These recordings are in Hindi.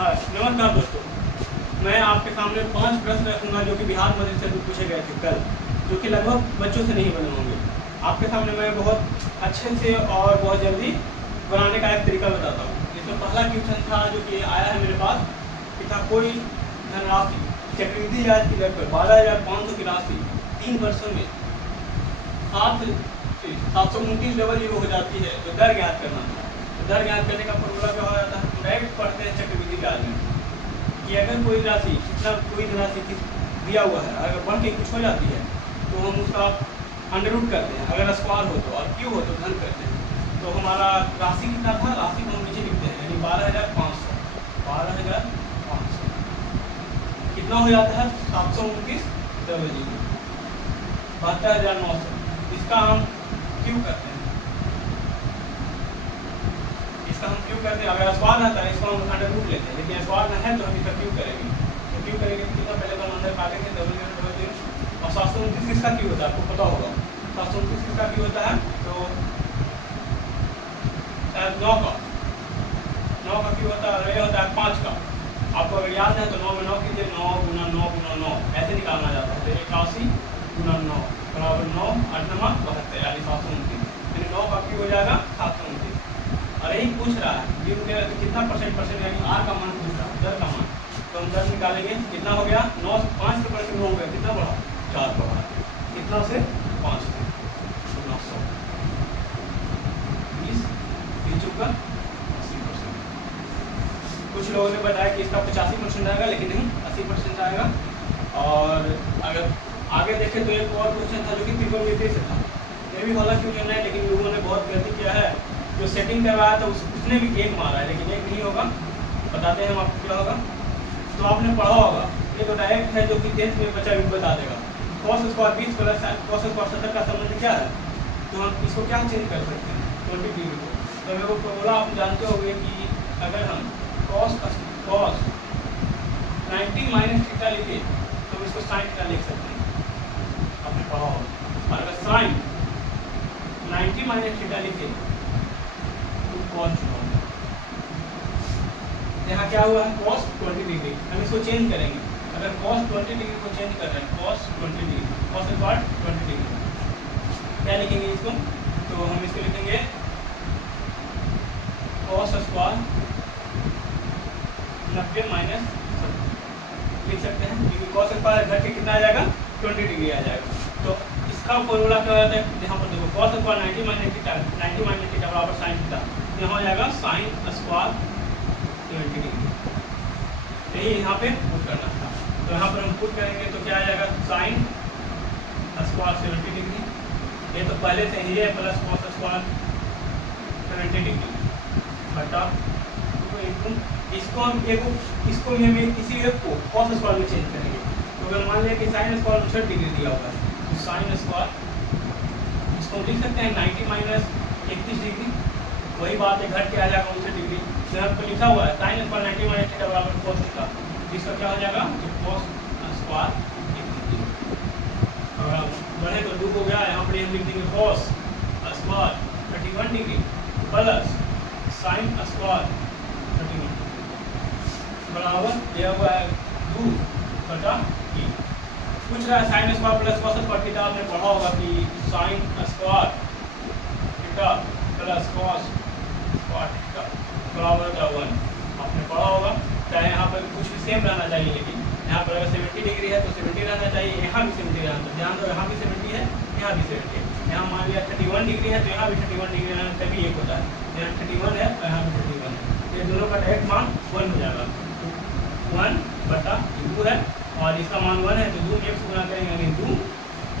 हाँ, नमस्कार दोस्तों। मैं आपके सामने 5 प्रश्न रखूंगा जो कि बिहार मदद से पूछे गए थे कल, जो कि लगभग बच्चों से नहीं बने होंगे। आपके सामने मैं बहुत अच्छे से और बहुत जल्दी बनाने का एक तरीका बताता हूँ। इसमें पहला क्वेश्चन था जो कि आया है मेरे पास कि था कोई धनराशि चक्रवृद्धि ब्याज की दर पर 12,500 की राशि 3 वर्षों में 729 हो जाती है, तो दर ज्ञात करना था। तो दर ज्ञात करने का फॉर्मूला क्या हो जाता है, डायरेक्ट पढ़ते हैं चक्रवृद्धि ब्याज में कि अगर कोई राशि कोई राशि दिया हुआ है, अगर बढ़ के कुछ हो जाती है तो हम उसका अंडर रूट करते हैं, अगर स्क्वायर हो तो, और क्यू हो तो धन करते हैं। तो हमारा राशि कितना था, राशि को हम नीचे लिखते हैं, यानी 12,500 कितना हो जाता है 729 72,900। इसका हम क्यू करते हैं, अगर स्क्वायर आता है इसको हम अंडर रूट लेते हैं, लेकिन स्क्वायर न है तो हम इसका क्यू करेंगे। तो क्यू करेंगे तो कितना, पहले तो हम अंदर काटेंगे डबल जीरो, और 729 किसका क्यू होता है आपको पता होगा। 729 किसका क्यू होता है, तो 9 का क्यू होता है, और ये होता है 5 का। आपको अगर याद है तो 9 में 9 कीजिए, 9 गुना 9 गुना 9 ऐसे निकालना जाता है। तो 81 गुना 9 बराबर 9 8 9 72, यानी 729, यानी 9 का क्यू हो जाएगा 729। और यही पूछ रहा है कि कितना परसेंट यानी आर का मान पूछ रहा है, दर का मान। तो हम दर निकालेंगे, कितना हो गया 9 5 के परसेंट हो गया, कितना बढ़ा 4 बढ़ा, कितना से 5 से 900 20 चुका 80%। कुछ लोगों ने बताया कि इसका 85% आएगा, लेकिन नहीं 80% आएगा। और अगर आगे देखें तो एक और क्वेश्चन था जो कि त्रिकोणमिति से था। ये भी वाला क्वेश्चन है, लेकिन लोगों ने बहुत गलती किया है। जो सेटिंग करवाया था उसने भी 1 मारा है, लेकिन 1 नहीं होगा। बताते हैं हम आपको क्या होगा। तो आपने पढ़ा होगा, ये तो डायरेक्ट है जो कि 10th में बच्चा भी बता देगा। cos square 20 plus cos square 70 का संबंध क्या है, तो हम इसको क्या चेंज कर सकते हैं 20 डिग्री को। तो मेरे को फॉर्मूला आप जानते होंगे कि अगर हम cos 90 माइनस थीटा लिखे तो हम इसको sin थीटा लिख सकते हैं, आपने पढ़ा होगा। और अगर sin 90 माइनस थीटा लिखे कॉस, यहाँ क्या हुआ है cos 20 डिग्री, हम इसको चेंज करेंगे। अगर cos 20 डिग्री को चेंज कर रहे हैं, cos 20 degree, cos square 20 degree, क्या लिखेंगे इसको, तो हम इसको लिखेंगे cos स्क्वायर 90 माइनस लिख सकते हैं, क्योंकि cos स्क्वायर घट के कितना आ जाएगा 20 डिग्री आ जाएगा। तो इसका फॉर्मूला क्या हो जाता है, यहाँ पर देखो cos स्क्वायर 90 माइनस थीटा बराबर sin थीटा, यहाँ हो जाएगा sin स्क्वायर 70 डिग्री। यही यहाँ पे पुट करना था। तो यहाँ पर हम पुट करेंगे तो क्या आ जाएगा sin स्क्वायर 70 डिग्री, ये तो पहले से ही है, प्लस cos स्क्वायर 70 डिग्री बटा इसको हम इसको भी हम किसी एक को cos स्क्वायर में चेंज करेंगे। तो अगर मान लिया कि sin स्क्वायर 60 डिग्री दिया हुआ है, तो sin स्क्वायर इसको लिख सकते हैं 90 माइनस 31 डिग्री, वही बात है घट के आ जाएगा 59 डिग्री। यहाँ पर लिखा हुआ है sin स्क्वायर 90 माइनस थीटा बराबर cos थीटा, जिसका क्या हो जाएगा cos स्क्वायर 31 डिग्री। अगर बढ़े तो 2 हो गया, यहाँ पर हम लिख देंगे cos square 31 degree plus sin square 31 बराबर दिया हुआ है 2 बटा 3। पूछ रहा है sin square plus cos square theta, आपने पढ़ा होगा कि sin square theta plus cos square theta बराबर होता है 1, आपने पढ़ा होगा। चाहे यहाँ पर कुछ भी सेम रहना चाहिए, लेकिन यहाँ पर अगर 70 डिग्री है तो 70 रहना चाहिए, यहाँ भी 70 रहना चाहिए। ध्यान दो, यहाँ भी 70 है, यहाँ भी 70 है। यहाँ मान लिया 31 डिग्री है तो यहाँ भी 31 डिग्री रहना, तभी एक होता है। यहाँ 31 है और यहाँ भी 31 है, ये दोनों का डायरेक्ट मान 1 हो जाएगा। 1 बटा 2 है, और इसका मान 1 है, तो 2 में 1 से गुना करेंगे, यानी 2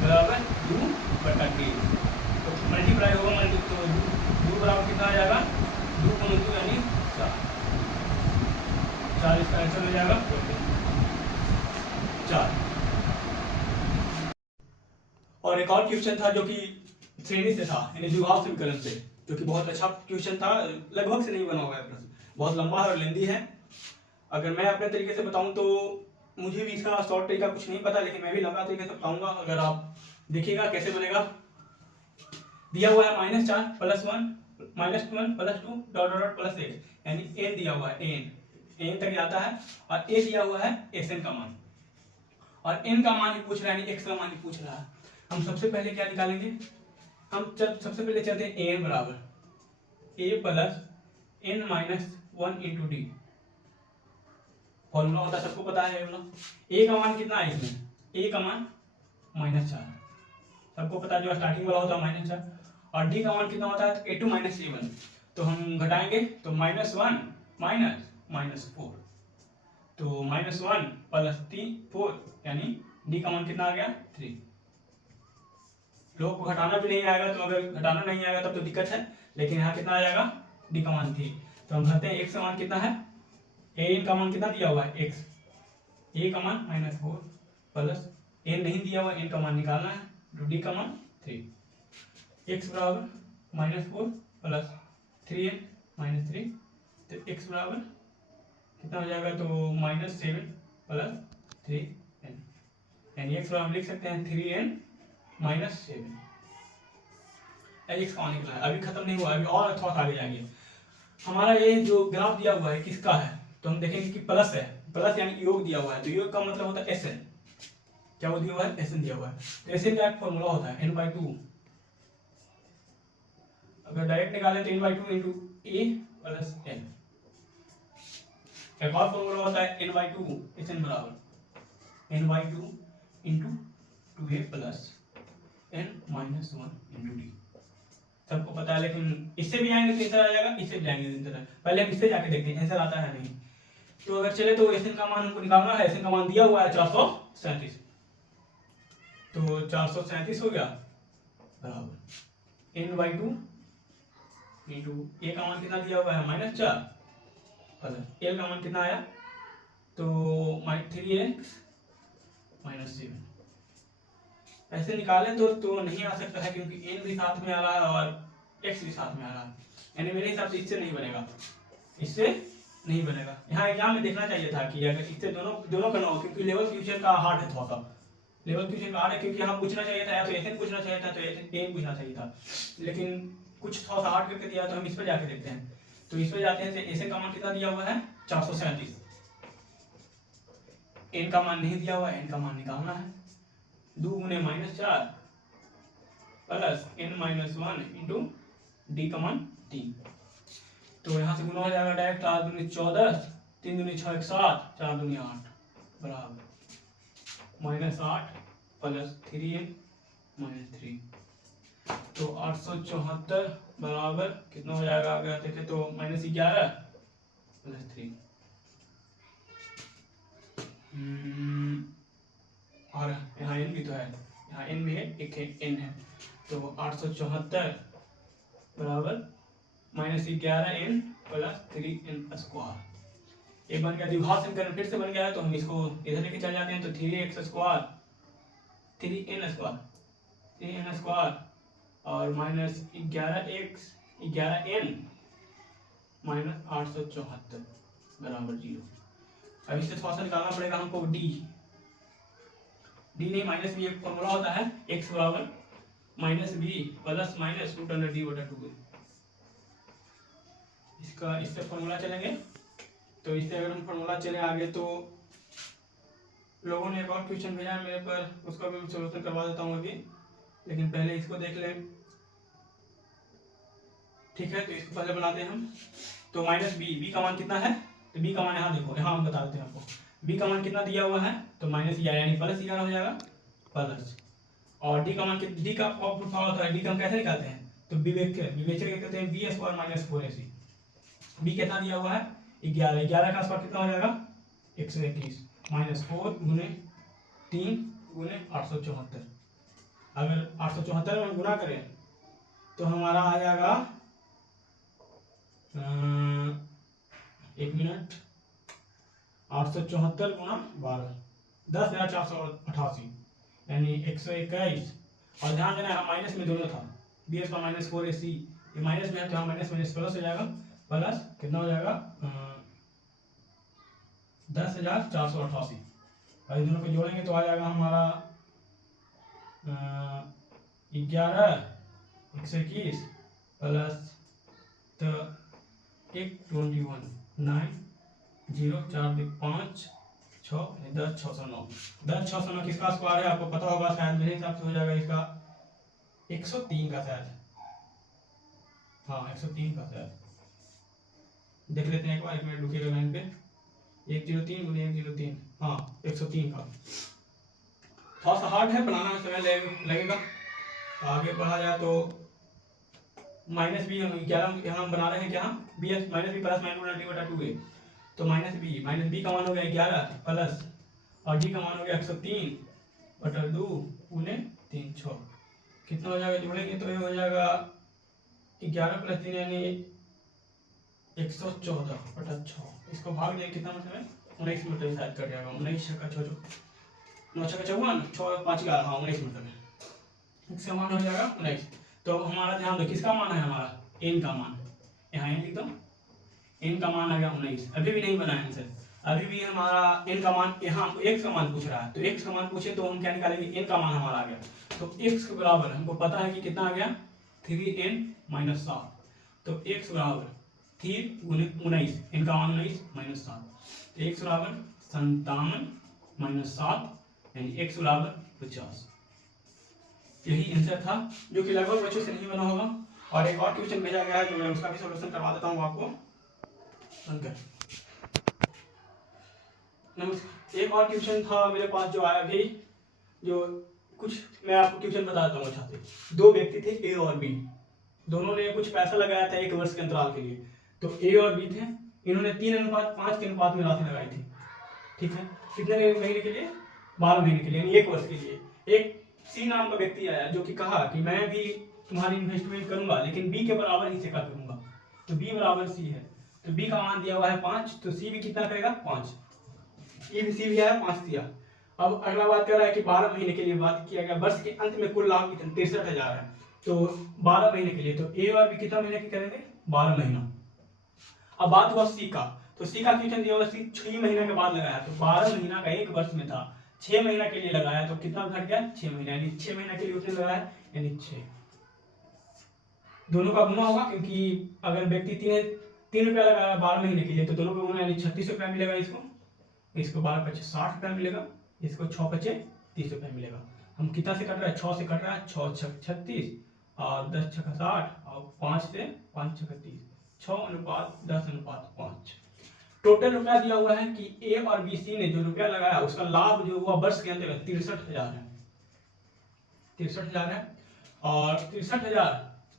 बराबर 2 बटा 3। तो मल्टीप्लाई होगा, तो 2 बराबर कितना आ जाएगा 2 गुना 2 यानी 4, इसका आंसर हो जाएगा 4। और एक और क्वेश्चन था जो कि श्रेणी से था, यानी द्विघात समीकरण से, जो कि बहुत अच्छा क्वेश्चन था, लगभग से नहीं बना हुआ है प्रश्न, बहुत लंबा और लेंदी है। अगर मैं अपने तरीके से बताऊं तो मुझे भी इसका शॉर्ट तरीका कुछ नहीं पता, लेकिन मैं भी लंबा तरीके से बताऊंगा। अगर आप देखिएगा कैसे बनेगा। दिया हुआ है -4 +1 -1 +2 डॉट डॉट प्लस 8, यानी n दिया हुआ है n एन तक जाता है और ए दिया हुआ है एस एन का मान और एन का मान ही पूछ रहा है, एक्स का मान ही पूछ रहा है। हम सबसे पहले क्या निकालेंगे, सबसे पहले चलते हैं एन बराबर A plus N minus 1 into D. Formula होता है सबको पता है ना, ए का मान कितना है इसमें, ए का मान -4 सबको पता है, जो स्टार्टिंग वाला होता है -4 और डी का मान कितना होता है ए टू माइनस ए1। तो हम घटाएंगे तो -1 माइनस -4 तो -1 प्लस 4 यानी डी का मान कितना आ गया 3। लोगों को घटाना भी नहीं आएगा, तो अगर घटाना नहीं आएगा तब तो दिक्कत है, लेकिन यहाँ कितना आ जाएगा डी का मान 3। तो हम भरते हैं एक्स का मान कितना है, ए का मान कितना दिया हुआ है एक्स, ए का मान -4 प्लस एन नहीं दिया हुआ, एन का मान निकालना है तो डी का मान 3। एक्स बराबर -4 प्लस 3n -3 तो एक्स बराबर कितना हो जाएगा, तो -7 प्लस 3n यानी एक्स बराबर लिख सकते हैं 3n -7। एक्स का मान निकला है, अभी खत्म नहीं हुआ, अभी और थोड़ा आगे जाएंगे। हमारा ये जो ग्राफ दिया हुआ है किसका है, तो हम देखेंगे कि प्लस है, प्लस यानी योग दिया हुआ है, तो योग का मतलब होता है एस एन, क्या वो दिया हुआ है एस एन दिया हुआ है। तो एस एन का एक फॉर्मूला होता है n/2, अगर डायरेक्ट निकालें तो n/2 इंटू ए प्लस एन। एक और फॉर्मूला होता है n/2 एस एन बराबर n/2 into 2a plus n minus 1 into D. सबको पता है, लेकिन इससे भी जाएंगे तो आंसर आ जाएगा, इससे भी जाएंगे तो आंसर। पहले हम इससे जाके देखते हैं आंसर आता है नहीं। तो अगर चले तो एस एन का मान हमको निकालना है, एस एन का मान दिया हुआ है 437, तो 437 हो गया बराबर n/2 इंटू ए का मान कितना दिया हुआ है -4 प्लस एल का मान कितना आया, तो 3x -7। ऐसे निकालें तो नहीं आ सकता है, क्योंकि n भी साथ में आ रहा है और x भी साथ में आ रहा है, यानी मेरे हिसाब से इससे नहीं बनेगा, इससे नहीं बनेगा। यहाँ एग्जाम में देखना चाहिए था कि अगर इससे दोनों का ना हो, क्योंकि लेवल क्वेश्चन का हार्ड है, थोड़ा सा लेवल क्वेश्चन का हार्ड है, क्योंकि यहाँ पूछना चाहिए था या तो एन पूछना चाहिए था, तो एन पूछना चाहिए था, लेकिन कुछ थोड़ा सा हार्ड करके दिया, तो हम इस पर जाके देखते हैं। तो इस पर जाते हैं, तो एस एन का मान कितना दिया हुआ है 437, एन का मान नहीं दिया हुआ, एन का मान निकालना है, 2 गुने -4 प्लस n-1 इंटू डी का मान 3। तो यहाँ से गुना हो जाएगा डायरेक्ट, 8 दूनी 14, 3 दूनी 6 1 7, 4 दूनी 8 बराबर -8 प्लस 3n -3। तो 874 बराबर कितना हो जाएगा, अगर देखें तो -11 प्लस 3 और यहाँ n भी तो है, यहाँ n भी है, एक n है, तो 874 बराबर -11n प्लस 3n स्क्वायर। ये बन गया, द्विघात समीकरण फिर से बन गया है, तो हम इसको इधर लेके चल जाते हैं, तो 3x स्क्वायर 3n स्क्वायर और -11x 11n -874 बराबर 0। अब इससे थोड़ा सा निकालना पड़ेगा हमको डी नहीं माइनस बी, एक फॉर्मूला होता है x बराबर -b प्लस माइनस √d/2। इससे फॉर्मूला चलेंगे, तो इससे अगर हम फॉर्मूला चले आगे, तो लोगों ने एक और क्वेश्चन भेजा है मेरे पर, उसका भी मैं सोल्यूशन करवा देता हूँ अभी, लेकिन पहले इसको देख लें, ठीक है। तो इसको पहले बनाते हैं हम, तो -b का मान कितना है, तो b का मान यहाँ देखो, यहाँ हम बता देते हैं आपको, b का मान कितना दिया हुआ है, तो -11 यानी +11 हो जाएगा प्लस, और d का मान, d का आउटपुट पावर होता है, d का हम कैसे निकालते हैं, तो विवेचन कहते हैं b square minus 4ac। b कितना दिया हुआ है 11 का स्क्वायर कितना हो जाएगा 121 -4 गुने 3 गुने 874। अगर 874 में गुना करें तो हमारा आ जाएगा 1 मिनट 874 गुना 12 10,488 यानी 121। और ध्यान देना है माइनस में दोनों था, बी एस का -4ac, ये माइनस में है तो यहाँ माइनस प्लस हो जाएगा, प्लस कितना हो जाएगा 10,488। और इन दोनों को जोड़ेंगे तो आ जाएगा हमारा 11 121 प्लस तो 21 9 0 4 2 5 6 10 609 10 609 किसका स्क्वायर है आपको पता होगा शायद, मेरे हिसाब से हो जाएगा इसका 103 का शायद, हाँ 103 का शायद। देख लेते हैं एक बार, 1 मिनट रुकिएगा लाइन पे। 103 गुने 103, हाँ 103 का। थोड़ा सा हार्ड है बनाना में, समय लगेगा। आगे बढ़ा जाए तो माइनस बी हम 11 यहाँ बना रहे हैं क्या, B S minus B plus minus D बटा 2 है, तो माइनस बी का मान हो गया 11 प्लस और डी का मान हो गया 103 बटा 2 गुने 3 6, कितना हो जाएगा जोड़ेंगे तो ये हो जाएगा 11 प्लस 3 यानी 114 बटा 6। इसको भाग दिया कितना मतलब है 19 मतलब शायद कट जाएगा, 19 का 6 9 6 54 6 5 11, हाँ 19 मतलब है, इसका मान हो जाएगा 19। तो हमारा ध्यान दो किसका मान है, हमारा n का मान, यहाँ n लिख दो, n का मान आ गया 19। अभी भी नहीं बना है आंसर, अभी भी हमारा n का मान, यहाँ हमको x का मान पूछ रहा है, तो x का मान पूछे तो हम क्या निकालेंगे, n का मान हमारा आ गया, तो x के बराबर हमको पता है कि कितना आ गया 3n माइनस 7, तो x बराबर 3 गुने 19, n का मान 19 माइनस 7, तो x बराबर 57 माइनस 7 यानी x बराबर 50। यही आंसर था जो कि लगभग बच्चों से नहीं बना होगा। और एक और क्वेश्चन भेजा गया है जो मैं उसका भी सॉल्यूशन करवा देता हूँ आपको सुनकर। नमस्कार, एक और क्वेश्चन था मेरे पास जो आया अभी, जो कुछ मैं आपको क्वेश्चन बता देता हूँ अच्छा से। दो व्यक्ति थे ए और बी, दोनों ने कुछ पैसा लगाया था 1 वर्ष के अंतराल के लिए, तो ए और बी थे, इन्होंने 3:5 के अनुपात में राशि लगाई थी, ठीक है, कितने महीने के लिए, 12 महीने के लिए, यानी 1 वर्ष के लिए। एक सी नाम का व्यक्ति आया जो कि कहा कि मैं भी तुम्हारी इन्वेस्टमेंट करूंगा लेकिन बी के बराबर ही से कर करूंगा, तो बी बराबर सी है, तो बी का मान दिया हुआ है 5, तो सी भी कितना करेगा 5, ये भी सी भी आया 5 दिया। अब अगला बात कर रहा है कि 12 महीने के लिए बात किया गया, वर्ष के अंत में कुल लाभ कितना 63,000 है, तो 12 महीने के लिए, तो ए और बी कितना महीने के करेंगे 12 महीना। अब बात हुआ सी का, तो सी का क्वेश्चन दिया हुआ सी 6 महीने के बाद लगाया, तो 12 महीना का 1 वर्ष में था, 6 महीना के लिए लगाया तो कितना घट गया 6 महीना, यानी 6 महीना के लिए उसने लगाया यानी 6, दोनों का गुना होगा क्योंकि अगर व्यक्ति 3 रुपया लगाया 12 महीने के लिए तो दोनों का गुना यानी 36 रुपया मिलेगा, इसको 12 पचे 60 रुपया मिलेगा, इसको 6 पचे 30 रुपया मिलेगा। हम कितना से कट रहा है 6 से कट रहा है, 6 छक 36 और 10 छक 60 और 5 से 5 छक 30, 6:10:5। टोटल रुपया दिया हुआ है कि ए और बी सी ने जो रुपया लगाया उसका लाभ जो हुआ वर्ष के अंदर 63,000 है, 63,000 है, और 63,000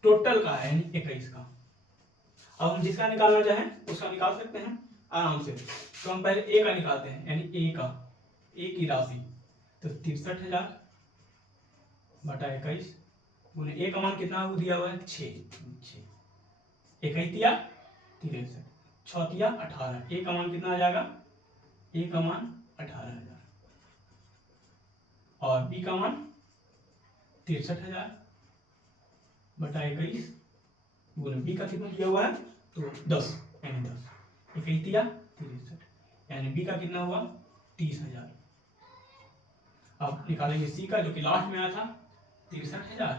टोटल का है यानी 21 का। अब हम जिसका निकालना चाहें उसका निकाल सकते हैं आराम से, तो हम पहले ए का निकालते हैं यानी ए की राशि, तो 63,000 बटा 21 गुने ए का मान कितना दिया हुआ है 6, 21 दिया 63, 6 दिया 18, ए का मान कितना आ जाएगा, ए का मान 18,000 और बी का मान 63,000 बटा 21 गुने बी का कितना दिया हुआ है तो 10 यानी 10, 21 दिया 63 यानी बी का कितना हुआ 30,000। अब निकालेंगे सी का जो कि लास्ट में आया था 63,000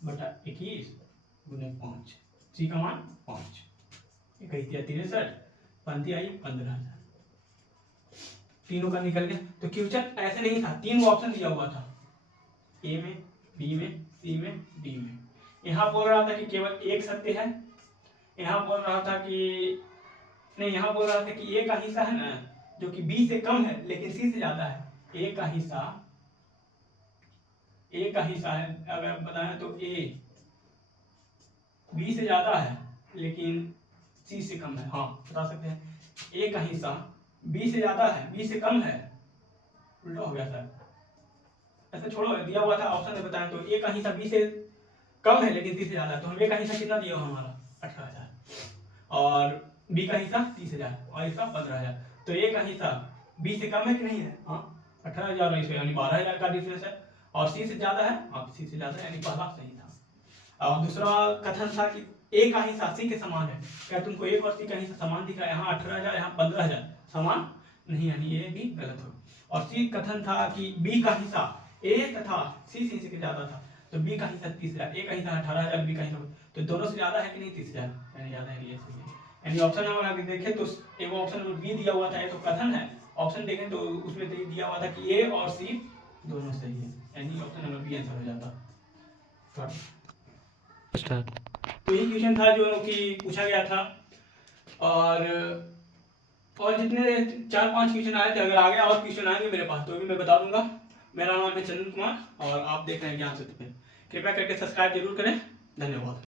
बटा 21 गुने 5, सी का मान 5, 21 दिया 63, 5 आई 15,000, तीनों का निकल गया। तो क्वेश्चन ऐसे नहीं था, 3 ऑप्शन दिया हुआ था, ए में, बी में, सी में, डी में। यहाँ बोल रहा था कि केवल एक सत्य है, यहाँ बोल रहा था कि नहीं, यहाँ बोल रहा था कि ए का हिस्सा है ना जो कि बी से कम है लेकिन सी से ज्यादा है, ए का हिस्सा है अगर बताएं तो ए बी से ज्यादा है लेकिन सी से कम है, हाँ बता सकते हैं, ए का हिस्सा बी से ज्यादा है बी से कम है, उल्टा हो गया सर, ऐसा छोड़ो, दिया हुआ था ऑप्शन में बताएं तो ए का हिस्सा बी से कम है लेकिन 30 से ज्यादा है, तो हम ए का हिस्सा कितना दिया हुआ हमारा 18,000 और बी का हिस्सा 30,000 और इसका 15,000, तो ए का हिस्सा बी से कम है कि नहीं है, हाँ 18,000 और इसका यानी 12,000 का डिफरेंस है, और सी से ज्यादा है, हाँ सी से ज्यादा यानी पहला सही था। और दूसरा कथन था कि ए का हिस्सा सी के समान है, क्या तुमको ए और सी का हिस्सा समान दिख रहा है, यहाँ 18,000 यहाँ 15,000 समान नहीं, यानी ये भी गलत हो। और सी कथन था कि बी का हिस्सा ए तथा सी से ज्यादा था, तो बी का हिस्सा 30,000, ए का हिस्सा 18,000, बी का हिस्सा, तो दोनों से ज्यादा है कि नहीं 30,000 यानी ज्यादा है, ये सही है, यानी ऑप्शन नंबर आगे देखें तो एक ऑप्शन नंबर बी दिया हुआ था, ये तो कथन है। ऑप्शन देखें तो उसमें दिया हुआ था कि ए और सी दोनों सही है, यानी ऑप्शन नंबर बी आंसर हो जाता। तो यही क्वेश्चन था जो कि पूछा गया था, और जितने 4-5 क्वेश्चन आए थे, अगर आगे और क्वेश्चन आएंगे मेरे पास तो भी मैं बता दूंगा। मेरा नाम है चंदन कुमार और आप देख रहे हैं ज्ञान सूत्र पे। कृपया करके सब्सक्राइब जरूर करें। धन्यवाद।